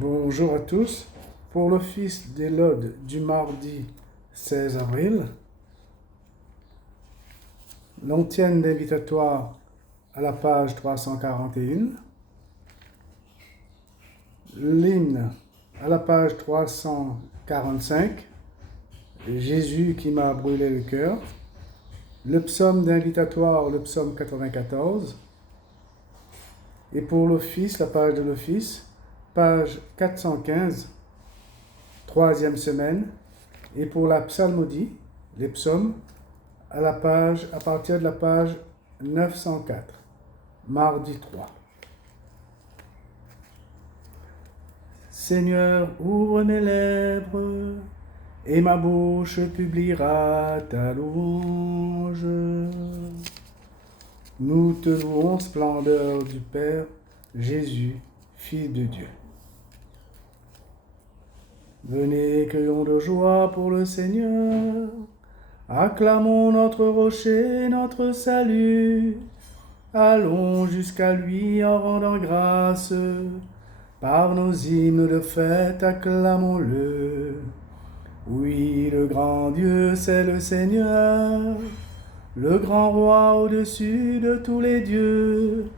Bonjour à tous. Pour l'office des laudes du mardi 16 avril, l'antienne d'invitatoire à la page 341, l'hymne à la page 345, Jésus qui m'a brûlé le cœur, le psaume d'invitatoire, le psaume 94, et pour l'office, la page de l'office, page 415, troisième semaine, et pour la psalmodie, les psaumes, à partir de la page 904, mardi 3. Seigneur, ouvre mes lèvres, et ma bouche publiera ta louange. Nous te louons, splendeur du Père, Jésus, Fils de Dieu. Venez, cueillons de joie pour le Seigneur. Acclamons notre rocher, notre salut. Allons jusqu'à lui en rendant grâce. Par nos hymnes de fête, acclamons-le. Oui, le grand Dieu, c'est le Seigneur, le grand roi au-dessus de tous les dieux.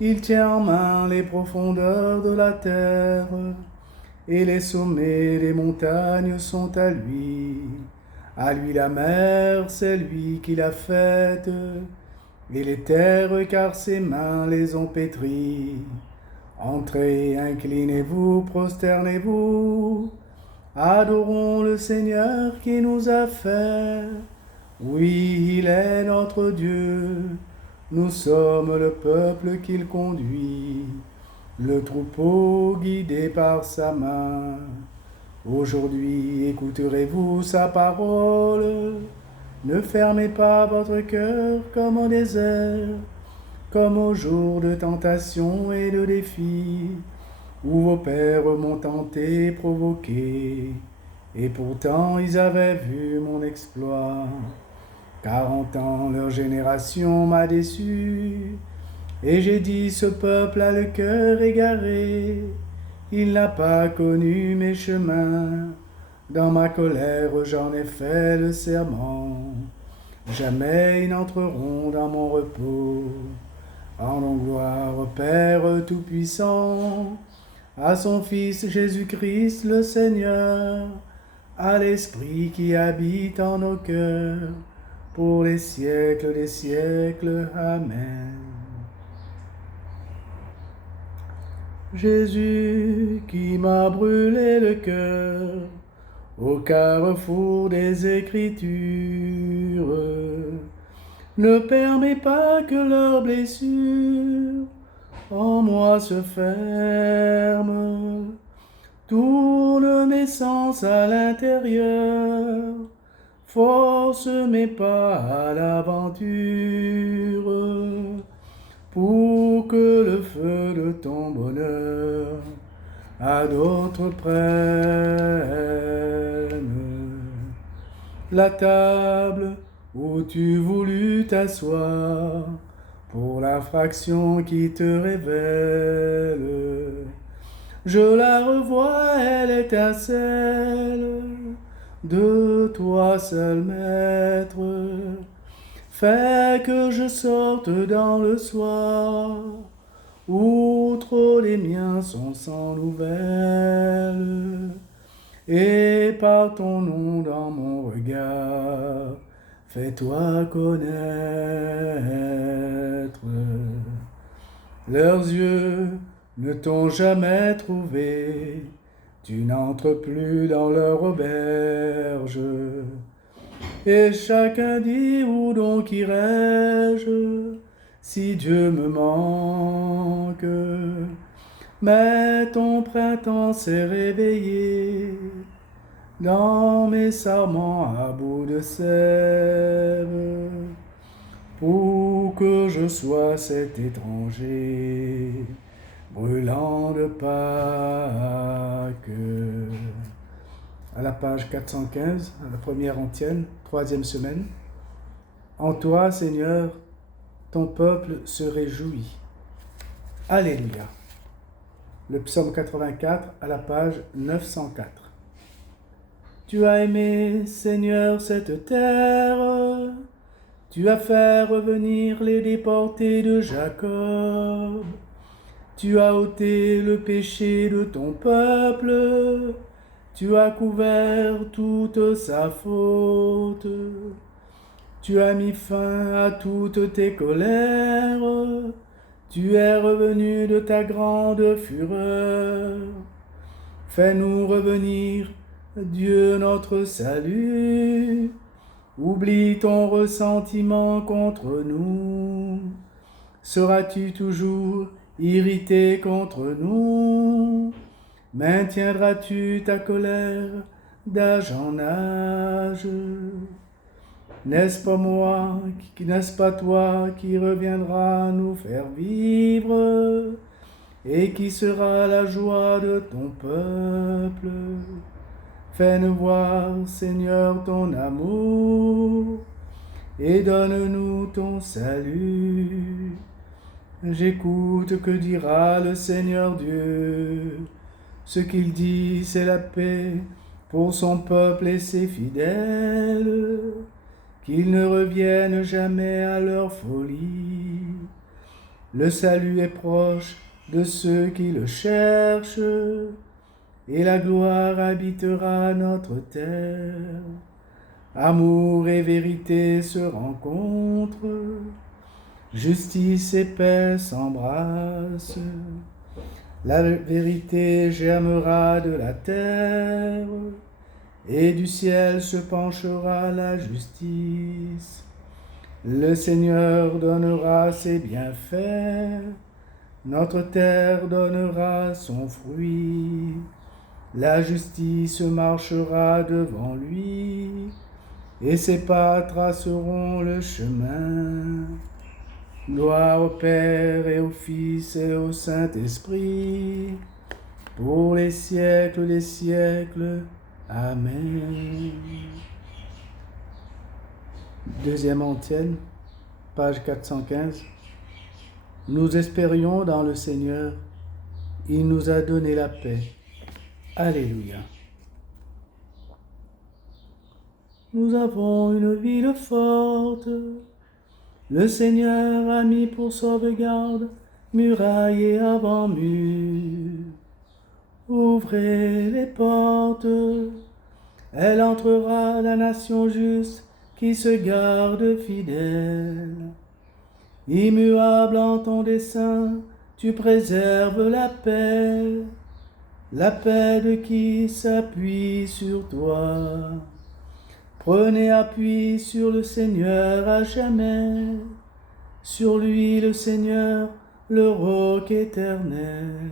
Il tient en main les profondeurs de la terre, et les sommets des montagnes sont à lui. À lui la mer, c'est lui qui l'a faite, et les terres, car ses mains les ont pétries. Entrez, inclinez-vous, prosternez-vous, adorons le Seigneur qui nous a fait. Oui, il est notre Dieu, nous sommes le peuple qu'il conduit, le troupeau guidé par sa main. Aujourd'hui, écouterez-vous sa parole. Ne fermez pas votre cœur comme au désert, comme au jour de tentation et de défi, où vos pères m'ont tenté, provoqué, et pourtant ils avaient vu mon exploit. 40 ans, leur génération m'a déçu, et j'ai dit, ce peuple a le cœur égaré, il n'a pas connu mes chemins. Dans ma colère, j'en ai fait le serment. Jamais ils n'entreront dans mon repos. Rendons gloire au Père Tout-Puissant, à son Fils Jésus-Christ le Seigneur, à l'Esprit qui habite en nos cœurs, pour les siècles des siècles. Amen. Jésus qui m'a brûlé le cœur au carrefour des Écritures, ne permets pas que leurs blessures en moi se ferment. Tourne mes sens à l'intérieur, force mes pas à l'aventure, pour que le feu de ton bonheur à d'autres prenne. La table où tu voulus t'asseoir pour la fraction qui te révèle, je la revois, elle étincelle de toi seul maître. Fais que je sorte dans le soir, où trop les miens sont sans nouvelles, et par ton nom dans mon regard, fais-toi connaître. Leurs yeux ne t'ont jamais trouvé, tu n'entres plus dans leur auberge, et chacun dit, où donc irai-je si Dieu me manque? Mais ton printemps s'est réveillé dans mes sarments à bout de sève, pour que je sois cet étranger brûlant de Pâques. À la page 415, à la première antienne, troisième semaine. En toi, Seigneur, ton peuple se réjouit. Alléluia. le psaume 84 à la page 904. Tu as aimé, Seigneur, cette terre, tu as fait revenir les déportés de Jacob, tu as ôté le péché de ton peuple, tu as couvert toute sa faute. Tu as mis fin à toutes tes colères, tu es revenu de ta grande fureur. Fais-nous revenir, Dieu notre salut, oublie ton ressentiment contre nous. Seras-tu toujours irrité contre nous? Maintiendras-tu ta colère d'âge en âge? N'est-ce pas toi qui reviendras nous faire vivre et qui sera la joie de ton peuple? Fais-nous voir, Seigneur, ton amour et donne-nous ton salut. J'écoute que dira le Seigneur Dieu. Ce qu'il dit, c'est la paix pour son peuple et ses fidèles, qu'ils ne reviennent jamais à leur folie. Le salut est proche de ceux qui le cherchent, et la gloire habitera notre terre. Amour et vérité se rencontrent, justice et paix s'embrassent. La vérité germera de la terre, et du ciel se penchera la justice. Le Seigneur donnera ses bienfaits, notre terre donnera son fruit. La justice marchera devant lui, et ses pas traceront le chemin. Gloire au Père et au Fils et au Saint-Esprit, pour les siècles des siècles. Amen. Deuxième antienne, page 415. Nous espérions dans le Seigneur, il nous a donné la paix. Alléluia. Nous avons une ville forte, le Seigneur a mis pour sauvegarde muraille et avant-mur. Ouvrez les portes, elle entrera la nation juste qui se garde fidèle. Immuable en ton dessein, tu préserves la paix de qui s'appuie sur toi. Prenez appui sur le Seigneur à jamais, sur lui le Seigneur, le roc éternel.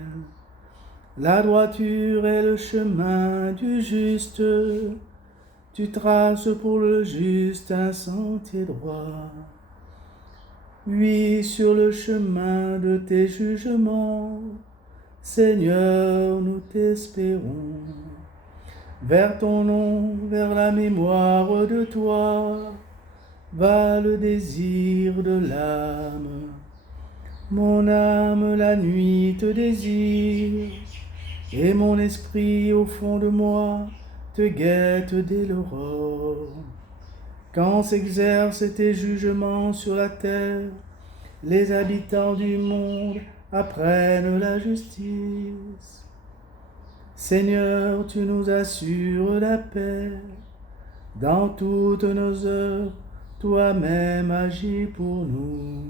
La droiture est le chemin du juste, tu traces pour le juste un sentier droit. Oui, sur le chemin de tes jugements, Seigneur, nous t'espérons. Vers ton nom, vers la mémoire de toi, va le désir de l'âme. Mon âme la nuit te désire, et mon esprit au fond de moi te guette dès l'aurore. Quand s'exercent tes jugements sur la terre, les habitants du monde apprennent la justice. Seigneur, tu nous assures la paix. Dans toutes nos heures, toi-même agis pour nous.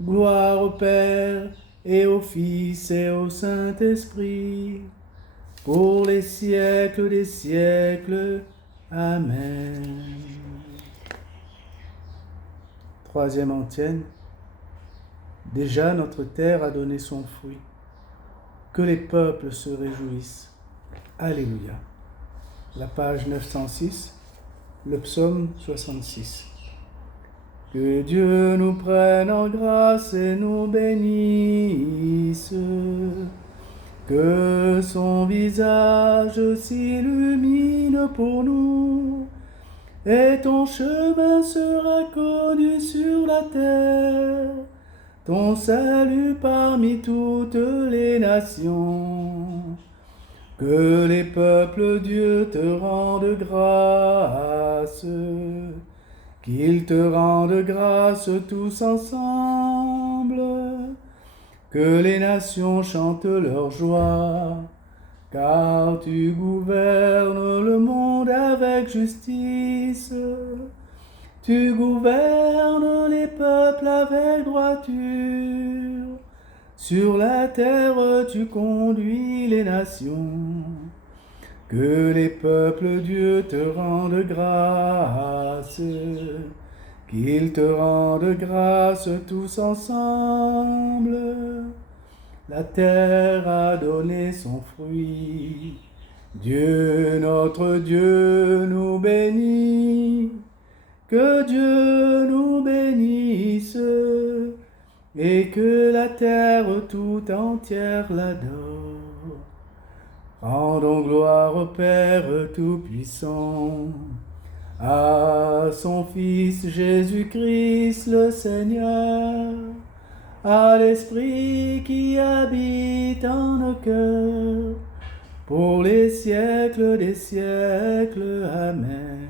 Gloire au Père et au Fils et au Saint-Esprit, pour les siècles des siècles. Amen. Troisième antienne. Déjà notre terre a donné son fruit. Que les peuples se réjouissent. Alléluia. La page 906, le psaume 66. Que Dieu nous prenne en grâce et nous bénisse. Que son visage s'illumine pour nous. Et ton chemin sera connu sur la terre. ton salut parmi toutes les nations. Que les peuples, Dieu, te rendent grâce, qu'ils te rendent grâce tous ensemble, que les nations chantent leur joie, car tu gouvernes le monde avec justice. Tu gouvernes les peuples avec droiture. Sur la terre, tu conduis les nations. Que les peuples, Dieu, te rendent grâce. Qu'ils te rendent grâce tous ensemble. La terre a donné son fruit. Dieu, notre Dieu, nous bénit. Que Dieu nous bénisse et que la terre tout entière l'adore. Rendons gloire au Père Tout-Puissant, à son Fils Jésus-Christ le Seigneur, à l'Esprit qui habite en nos cœurs, pour les siècles des siècles. Amen.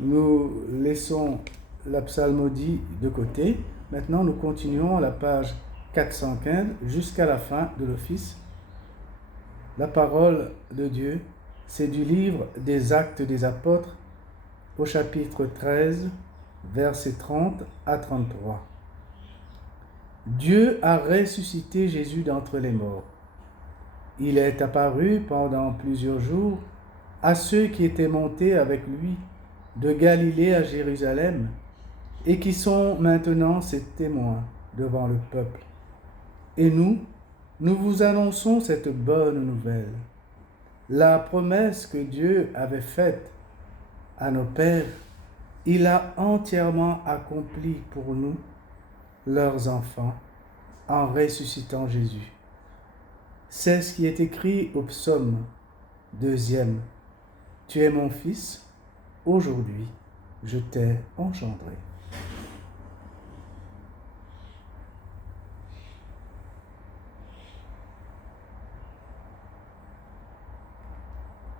Nous laissons la psalmodie de côté. Maintenant, nous continuons à la page 415 jusqu'à la fin de l'office. La parole de Dieu, c'est du livre des Actes des Apôtres au chapitre 13, versets 30 à 33. Dieu a ressuscité Jésus d'entre les morts. Il est apparu pendant plusieurs jours à ceux qui étaient montés avec lui de Galilée à Jérusalem, et qui sont maintenant ses témoins devant le peuple. Et nous vous annonçons cette bonne nouvelle. La promesse que Dieu avait faite à nos pères, il a entièrement accomplie pour nous, leurs enfants, en ressuscitant Jésus. C'est ce qui est écrit au psaume 2e. Tu es mon fils, aujourd'hui, je t'ai engendré.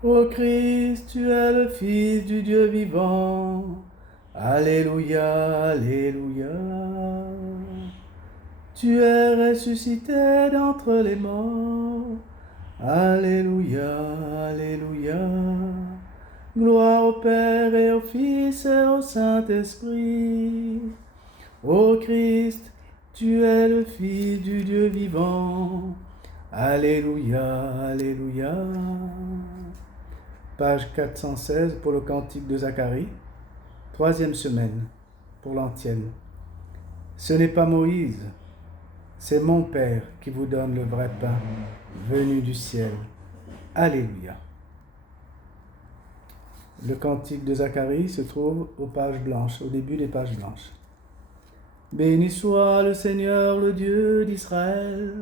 Ô Christ, tu es le Fils du Dieu vivant. Alléluia, Alléluia. Tu es ressuscité d'entre les morts. Alléluia, Alléluia. Gloire au Père et au Fils et au Saint-Esprit. Ô Christ, tu es le Fils du Dieu vivant. Alléluia, Alléluia. Page 416 pour le cantique de Zacharie. 3e semaine pour l'antienne. Ce n'est pas Moïse, c'est mon Père qui vous donne le vrai pain venu du ciel. Alléluia. Le cantique de Zacharie se trouve aux pages blanches, au début des pages blanches. Béni soit le Seigneur, le Dieu d'Israël,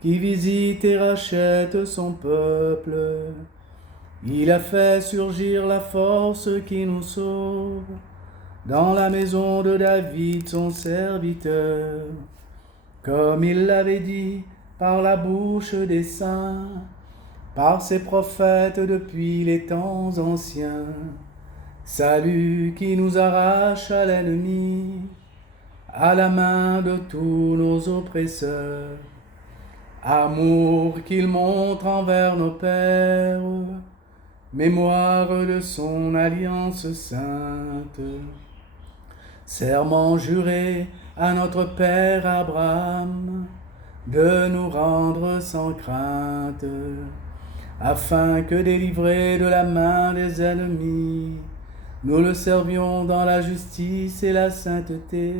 qui visite et rachète son peuple. Il a fait surgir la force qui nous sauve dans la maison de David, son serviteur, comme il l'avait dit par la bouche des saints, par ses prophètes depuis les temps anciens. Salut qui nous arrache à l'ennemi, à la main de tous nos oppresseurs. Amour qu'il montre envers nos pères, mémoire de son alliance sainte. Serment juré à notre Père Abraham, de nous rendre sans crainte, afin que délivrés de la main des ennemis, nous le servions dans la justice et la sainteté,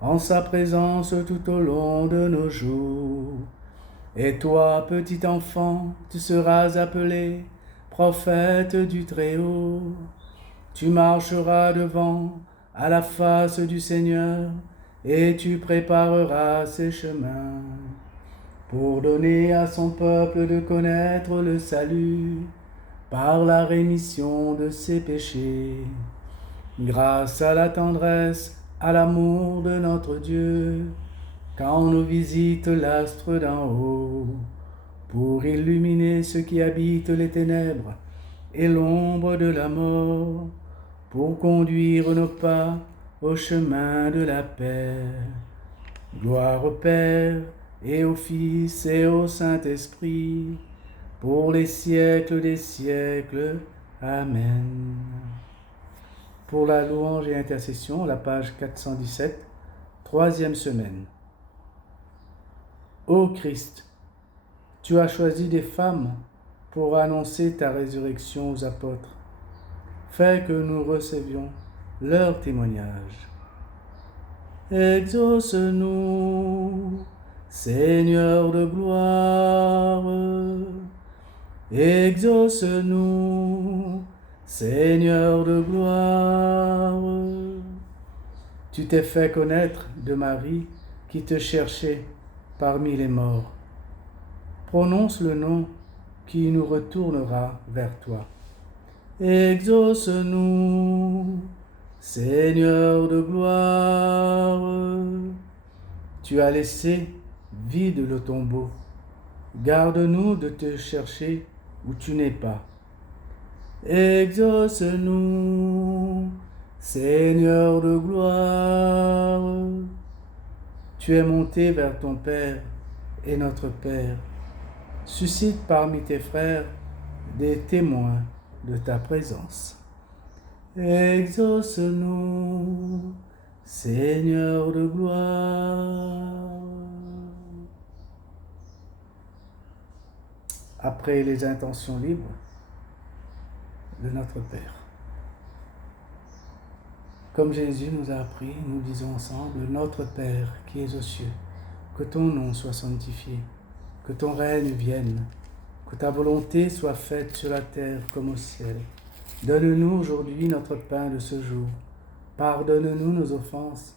en sa présence tout au long de nos jours. Et toi, petit enfant, tu seras appelé prophète du Très-Haut. Tu marcheras devant, à la face du Seigneur, et tu prépareras ses chemins, pour donner à son peuple de connaître le salut, par la rémission de ses péchés, grâce à la tendresse à l'amour de notre Dieu, quand nous visite l'astre d'en haut, pour illuminer ceux qui habitent les ténèbres et l'ombre de la mort, pour conduire nos pas au chemin de la paix. Gloire au Père, et au Fils, et au Saint-Esprit, pour les siècles des siècles. Amen. Pour la louange et intercession, la page 417, troisième semaine. Ô Christ, tu as choisi des femmes pour annoncer ta résurrection aux apôtres. Fais que nous recevions leur témoignage. Exauce-nous, Seigneur de gloire. Exauce-nous, Seigneur de gloire. Tu t'es fait connaître de Marie qui te cherchait parmi les morts. Prononce le nom qui nous retournera vers toi. Exauce-nous, Seigneur de gloire. Tu as laissé vide le tombeau. Garde-nous de te chercher où tu n'es pas. Exauce-nous, Seigneur de gloire. Tu es monté vers ton Père et notre Père. Suscite parmi tes frères des témoins de ta présence. Exauce-nous, Seigneur de gloire. Après les intentions libres de notre Père. Comme Jésus nous a appris, nous disons ensemble, Notre Père qui es aux cieux, que ton nom soit sanctifié, que ton règne vienne, que ta volonté soit faite sur la terre comme au ciel. Donne-nous aujourd'hui notre pain de ce jour. Pardonne-nous nos offenses,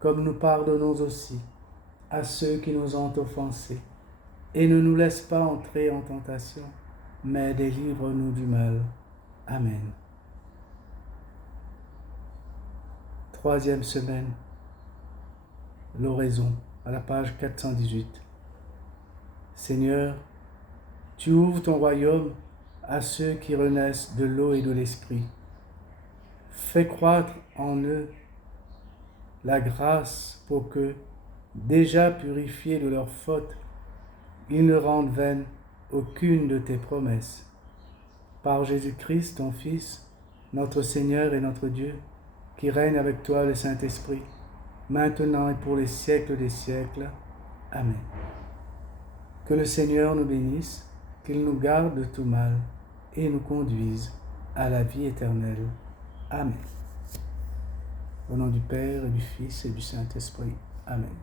comme nous pardonnons aussi à ceux qui nous ont offensés. Et ne nous laisse pas entrer en tentation, mais délivre-nous du mal. Amen. Troisième semaine, l'oraison, à la page 418. Seigneur, tu ouvres ton royaume à ceux qui renaissent de l'eau et de l'esprit. Fais croître en eux la grâce pour que, déjà purifiés de leurs fautes, ils ne rendent vaine aucune de tes promesses. Par Jésus-Christ, ton Fils, notre Seigneur et notre Dieu, qui règne avec toi le Saint-Esprit, maintenant et pour les siècles des siècles. Amen. Que le Seigneur nous bénisse, qu'il nous garde de tout mal et nous conduise à la vie éternelle. Amen. Au nom du Père et du Fils et du Saint-Esprit. Amen.